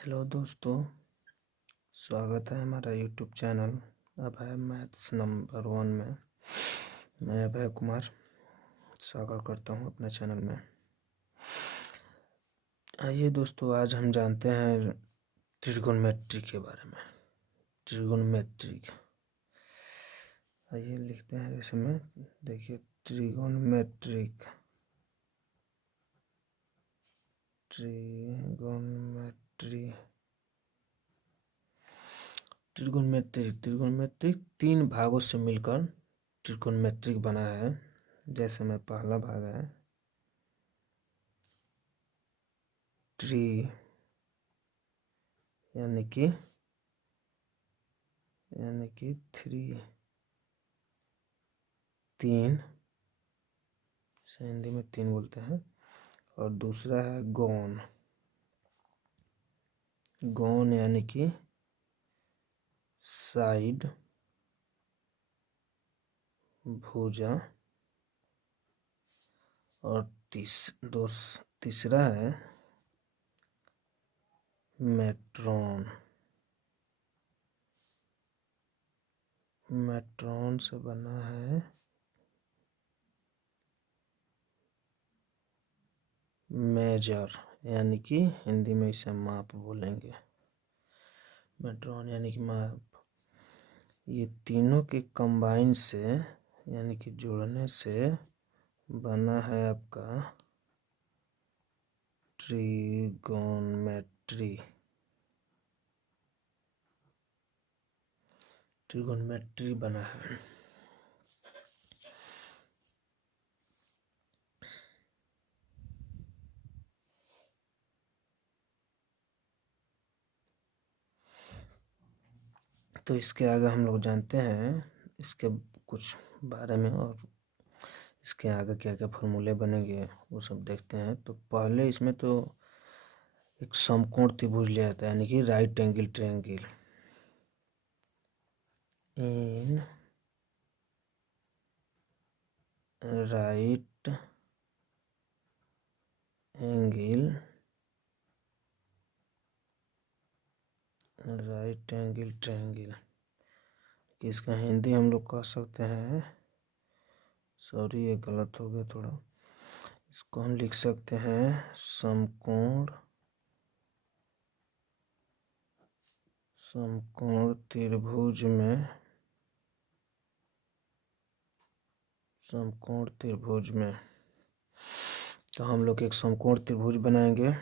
Hello दोस्तों, स्वागत है हमारा यूट्यूब चैनल अभय मैथ्स नंबर 1 में। मैं अभय कुमार स्वागत करता हूं अपने चैनल में। आइए दोस्तों, आज हम जानते हैं ट्रिगोनोमेट्री के बारे में। ट्रिगोनोमेट्री, आइए लिखते हैं इसमें। देखिए, ट्रिगोनोमेट्रिक ट्रिगोनोमेट्रिक 3 भागों से मिलकर ट्रिगोनोमेट्रिक बना है। जैसे में पहला भाग है ट्री, यानी कि 3 से हिंदी में 3 बोलते हैं। और दूसरा है गौन, यानी कि साइड, भुजा। और तीसरा है मेट्रॉन। मेट्रॉन से बना है मेजर, यानी कि हिंदी में इसे माप बोलेंगे। मेट्रॉन यानी कि माप। ये तीनों के कंबाइन से, यानी कि जोड़ने से बना है आपका ट्रिगोनोमेट्री। ट्रिगोनोमेट्री बना है। तो इसके आगे हम लोग जानते हैं इसके कुछ बारे में, और इसके आगे क्या क्या फॉर्मूले बनेंगे वो सब देखते हैं। तो पहले इसमें तो एक समकोण त्रिभुज लिया जाता है, यानी कि right angle triangle. In right angle triangle, इसका हिंदी हम लोग कह सकते हैं, सॉरी ये गलत हो गया थोड़ा, इसको हम लिख सकते हैं समकोण त्रिभुज में। तो हम लोग एक समकोण त्रिभुज बनाएंगे।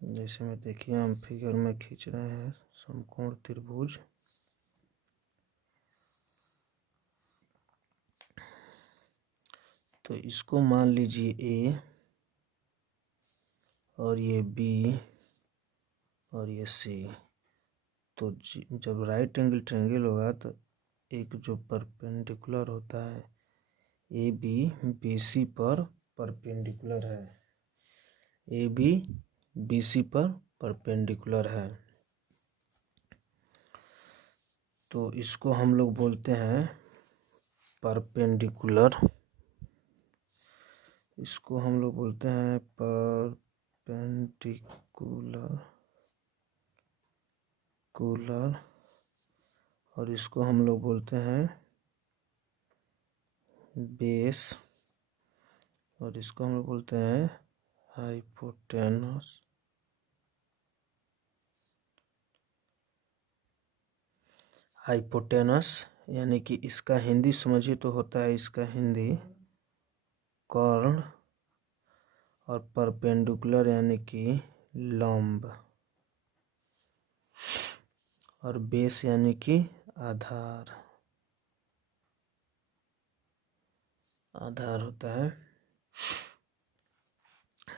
जैसे में देखिए, हम फिगर में खींच रहे हैं समकोण त्रिभुज। तो इसको मान लीजिए ए, और ये बी, और ये सी। तो जब राइट एंगल ट्रायंगल होगा तो एक जो परपेंडिकुलर होता है ए बी बी सी पर परपेंडिकुलर है, ए बी बी सी पर परपेंडिकुलर है। तो इसको हम लोग बोलते हैं परपेंडिकुलर। इसको हम लोग बोलते हैं परपेंडिकुलर, और इसको हम लोग बोलते हैं बेस, और इसको हम लोग बोलते हैं हाइपोटेनस। यानी कि इसका हिंदी समझिए तो होता है, इसका हिंदी कर्ण, और परपेंडिकुलर यानी कि लंब, और बेस यानी कि आधार होता है।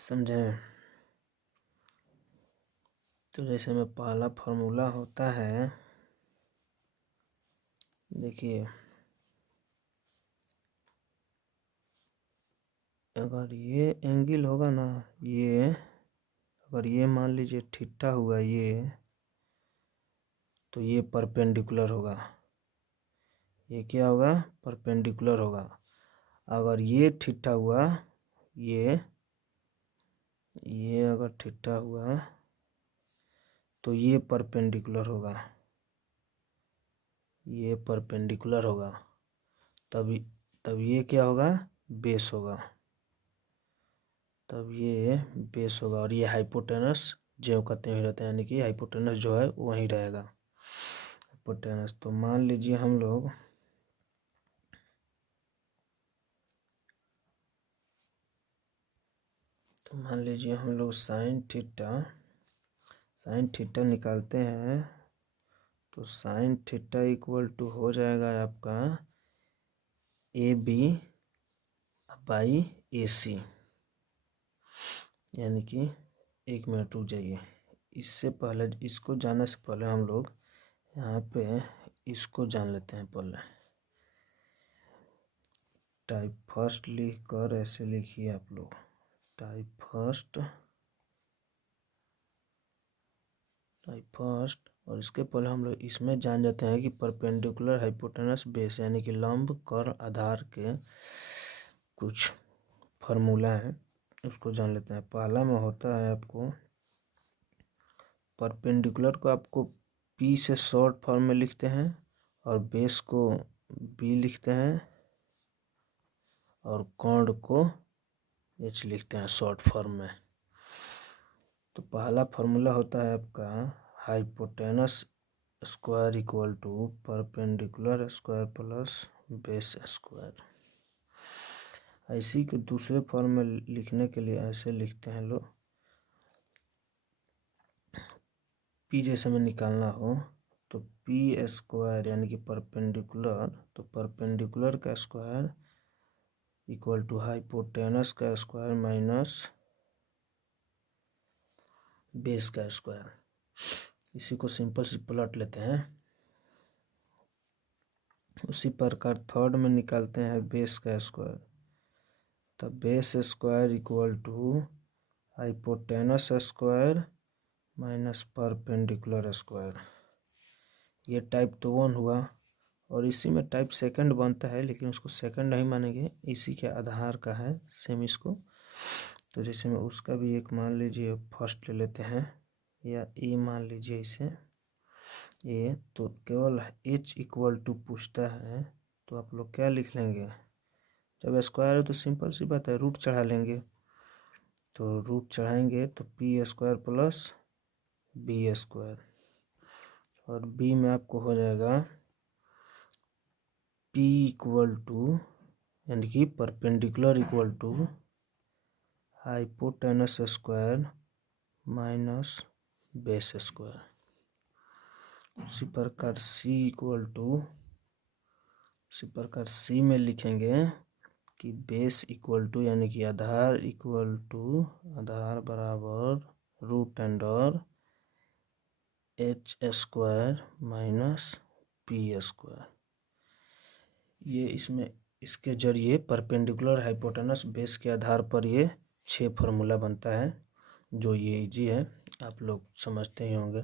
समझे? तो जैसे में पहला फॉर्मूला होता है, देखिए, अगर ये एंगल होगा ना, ये अगर ये मान लीजिए थीटा हुआ ये, तो ये परपेंडिकुलर होगा। ये क्या होगा? परपेंडिकुलर होगा। अगर ये थीटा हुआ, ये अगर थीटा हुआ तो ये परपेंडिकुलर होगा, ये परपेंडिकुलर होगा, तब ये क्या होगा, बेस होगा, तब ये बेस होगा। और ये हाइपोटेनस जो कहते हैं रहते हैं, यानी कि हाइपोटेनस जो है वहीं रहेगा, हाइपोटेनस। तो मान लीजिए हम लोग साइन थीटा निकालते हैं। तो साइन थीटा इक्वल टू हो जाएगा आपका ए बी बाई ए सी, यानी कि 1 मिनट रुक जाइए। इससे पहले, इसको जानने से पहले हम लोग यहाँ पे इसको जान लेते हैं पहले। टाइप फर्स्ट लिख कर ऐसे लिखिए आप लोग, टाइप फर्स्ट, और इसके पहले हम लोग इसमें जान जाते हैं कि परपेंडिकुलर हाइपोटेनस बेस, यानी कि लंब कर आधार के कुछ फार्मूला है, उसको जान लेते हैं। पहला में होता है आपको परपेंडिकुलर को आपको पी से शॉर्ट फॉर्म में लिखते हैं, और बेस को बी लिखते हैं, और कोण को एच लिखते हैं शॉर्ट फॉर्म में। तो पहला फार्मूला होता है आपका hypotenuse square equal to perpendicular square plus base square. इसी को दूसरे फॉर्म में लिखने के लिए ऐसे लिखते हैं लोग, पी जैसे में निकालना हो तो पी स्क्वायर यानी कि परपेंडिकुलर, तो परपेंडिकुलर का स्क्वायर इक्वल टू हाइपोटेनस का स्क्वायर माइनस बेस का स्क्वायर। इसी को सिंपल से प्लॉट लेते हैं। उसी प्रकार थर्ड में निकालते हैं बेस का स्क्वायर, तो base square equal to hypotenuse square minus perpendicular square. ये टाइप तो 1 हुआ, और इसी में टाइप सेकंड बनता है, लेकिन उसको सेकंड नहीं मानेंगे, इसी के आधार का है सेम इसको। तो जैसे में उसका भी एक मान लीजिए फर्स्ट ले लेते हैं, या ए मान लीजिए इसे ए। तो केवल एच इक्वल टू पूछता है, तो आप लोग क्या लिख लेंगे, जब स्क्वायर है तो सिंपल सी बात है, रूट चढ़ा लेंगे। तो रूट चढ़ाएंगे तो P square plus B square, और बी में आपको हो जाएगा पी इक्वल टू, यानी कि perpendicular equal to hypotenuse square minus base square. उसी प्रकार सी में लिखेंगे कि बेस इक्वल टू, यानी कि आधार इक्वल टू, आधार बराबर root under H square minus P square. ये इसमें इसके जरिए परपेंडिकुलर हाइपोटेनस बेस के आधार पर ये 6 फार्मूला बनता है, जो ये इजी है, आप लोग समझते ही होंगे।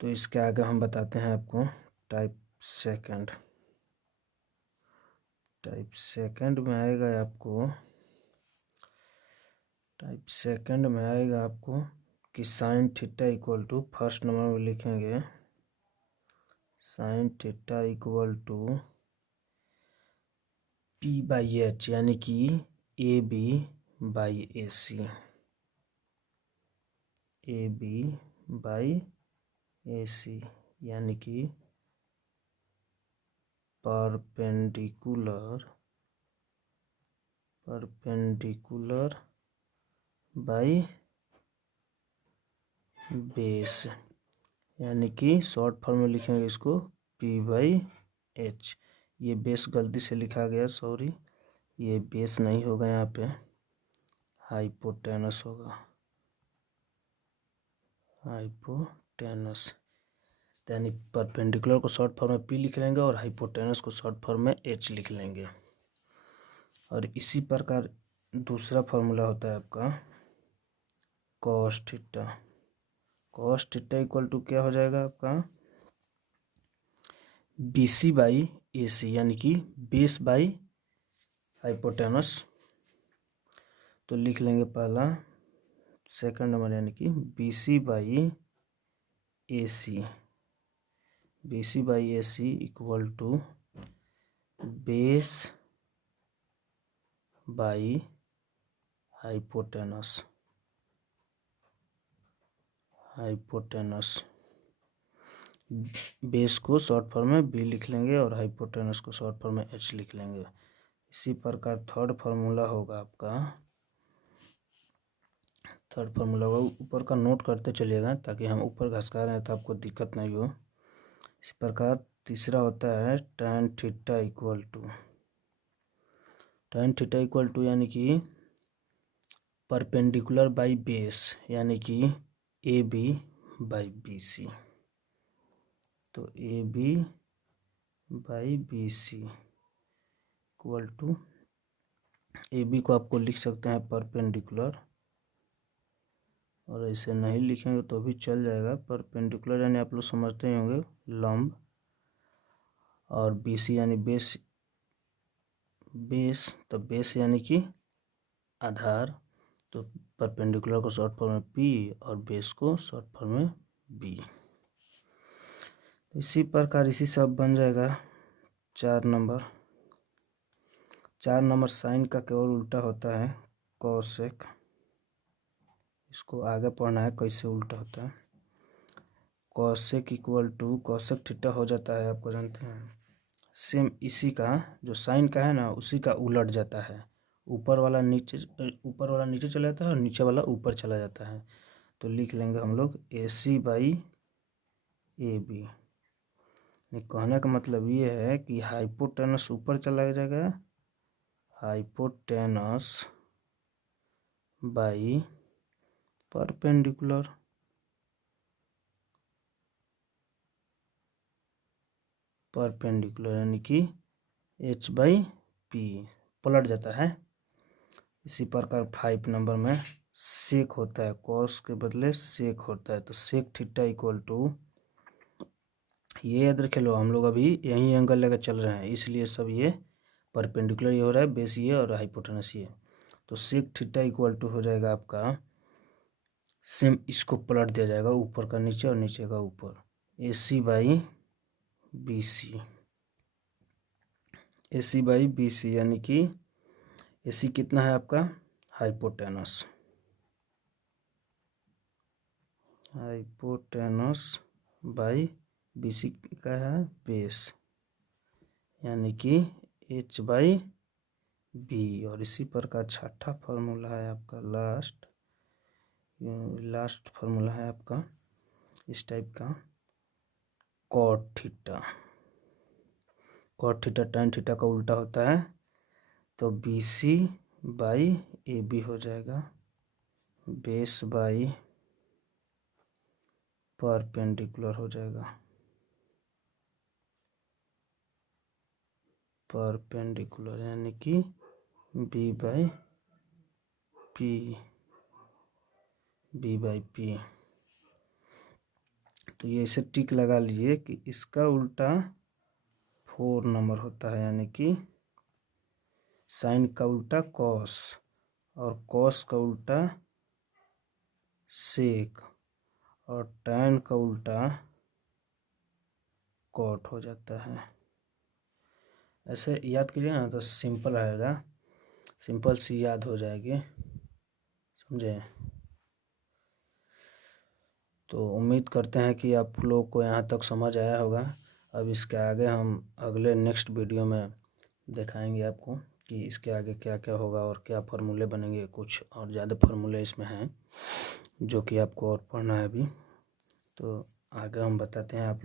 तो इसके आगे हम बताते हैं आपको टाइप सेकंड में आएगा आपको कि sine theta equal to, first number में लिखेंगे sine theta equal to P by H, यानी कि A B by A C, A B by A C, यानी कि परपेंडिकुलर बाई बेस, यानी कि शॉर्ट फॉर्म में लिखेंगे इसको पी बाई एच। ये बेस गलती से लिखा गया, सॉरी, ये बेस नहीं होगा, यहाँ पे हाइपोटेनस होगा, हाइपोटेनस। यानी परपेंडिकुलर को शॉर्ट फॉर्म में पी लिख लेंगे और हाइपोटेनस को शॉर्ट फॉर्म में एच लिख लेंगे। और इसी प्रकार दूसरा फार्मूला होता है आपका कॉस थीटा इक्वल टू क्या हो जाएगा आपका B C by A C, यानी कि बेस बाई हाइपोटेनस। तो लिख लेंगे पहला सेकंड नंबर यानी कि BC by AC equal to base by hypotenuse base को शॉर्ट फॉर्म में B लिख लेंगे और हाइपोटेनस को शॉर्ट फॉर्म में H लिख लेंगे। इसी प्रकार थर्ड फार्मूला होगा आपका, ऊपर का नोट करते चलिएगा ताकि हम ऊपर घसका रहे हैं तो आपको दिक्कत नहीं हो। इसी प्रकार तीसरा होता है tan थीटा इक्वल टू यानी कि परपेंडिकुलर बाई बेस यानी कि AB बाई BC। तो AB by BC equal to AB को आपको लिख सकते हैं परपेंडिकुलर, और ऐसे नहीं लिखेंगे तो भी चल जाएगा। परपेंडिकुलर यानी आप लोग समझते ही होंगे लंब, और BC यानी बेस तो बेस यानी कि आधार, तो परपेंडिकुलर को शॉर्ट फॉर्म में P और बेस को शॉर्ट फॉर्म में B। इसी प्रकार इसी सब बन जाएगा 4 नंबर। 4 नंबर साइन का केवल उल्टा होता है कॉसेक। इसको आगे पढ़ना है कैसे उल्टा होता है। Cosec equal to cosec theta हो जाता है, आपको जानते हैं। सेम इसी का जो साइन का है ना उसी का उलट जाता है, ऊपर वाला नीचे चला जाता है और नीचे वाला ऊपर चला जाता है। तो लिख लेंगे हम लोग AC बाई AB। कहने का मतलब ये है कि हाइपोटेनस ऊपर चला जाएगा, हाइपोटेनस बाई परपेंडिकुलर, यानी कि H बाई P पलट जाता है। इसी प्रकार 5 नंबर में सेक होता है, कॉस के बदले सेक होता है। तो सेक थीटा इक्वल टू, ये याद रख लो हम लोग अभी यही एंगल लेकर चल रहे हैं, इसलिए सब ये परपेंडिकुलर ये हो रहा है, बेस ये और हाइपोटेनस ये। तो सेक थीटा इक्वल टू हो जाएगा आपका, सेम इसको पलट दिया जाएगा, ऊपर का नीचे और नीचे का ऊपर, AC बाई BC यानी कि AC कितना है आपका हाइपोटेनस बाई BC का है बेस यानी कि H बाई B। और इसी प्रकार छठा फार्मूला है आपका, लास्ट फार्मूला है आपका इस टाइप का, कॉट थीटा tan थीटा का उल्टा होता है। तो BC बाई AB हो जाएगा, बेस बाई परपेंडिकुलर हो जाएगा, यानी कि B बाई P। तो ये ऐसे टिक लगा लीजिए कि इसका उल्टा 4 नंबर होता है, यानी कि साइन का उल्टा कॉस और कॉस का उल्टा सेक और टैन का उल्टा कॉट हो जाता है। ऐसे याद कीजिए ना तो सिंपल आएगा, सिंपल सी याद हो जाएगी, समझे। तो उम्मीद करते हैं कि आप लोग को यहाँ तक समझ आया होगा। अब इसके आगे हम अगले नेक्स्ट वीडियो में दिखाएंगे आपको कि इसके आगे क्या क्या होगा और क्या फार्मूले बनेंगे। कुछ और ज़्यादा फार्मूले इसमें हैं जो कि आपको और पढ़ना है अभी, तो आगे हम बताते हैं आप लोग।